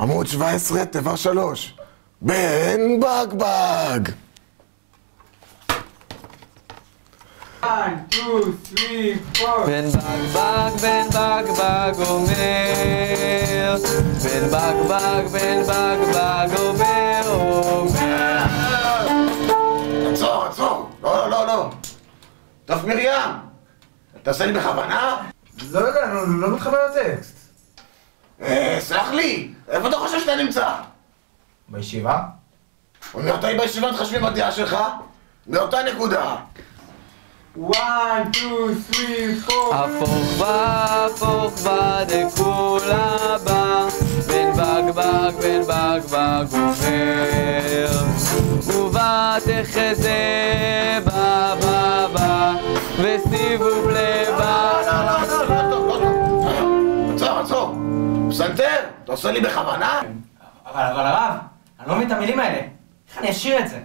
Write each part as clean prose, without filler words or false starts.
עמוד 17, תיבה 3. בן בגבג. 1, 2, 3, 4. בן בגבג אומר, בן בגבג אומר. עצור. לא. דף מרים, אתה עושה לי בכוונה? לא יודע, לא מתחבר לטקסט. סלח לי, איפה אתה חושב שאתה נמצא? בישיבה? ומאותה בישיבה מתחשבים בדעה שלך? מאותה נקודה. 1, 2, 3, 4. הפוך בה דכולה בא, בן בגבג אומר, ובה תחזה בא וסיבוב לבה. עצור. פסנתר, אתה עושה לי בכוונה? אבל הרב, אני לא מבין את המילים האלה. איך אני אשאיר את זה?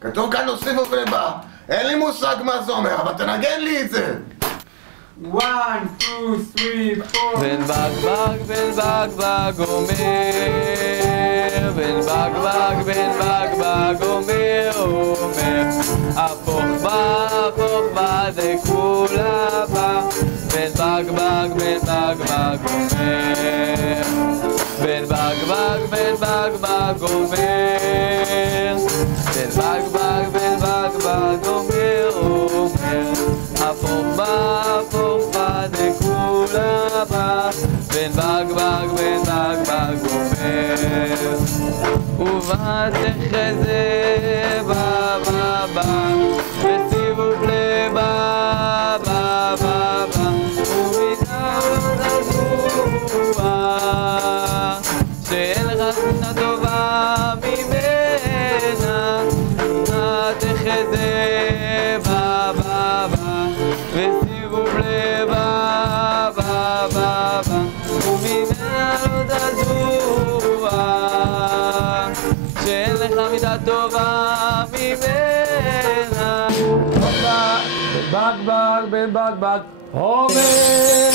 כתוב כאן סיבוב לבה. אין לי מושג מה זה אומר, אבל תנגן לי את זה. 1, 2, 3, 4. בן בגבג אומר, בן בגבג אומר, הפוך בה דכולה בא, בן בגבג אומר, בן בגבג אומר, בן בגבג אומר, הפוך בה דכולה בא, בן בגבג אומר, ובה תחזה בא וסיבוב לבה ומידה תבואה שאין לך תמונה טובה ממנה, תחזה בא וסיבוב לבה ומידה לא תזועה שאין לך מידה טובה ממנה. בן בגבג אומר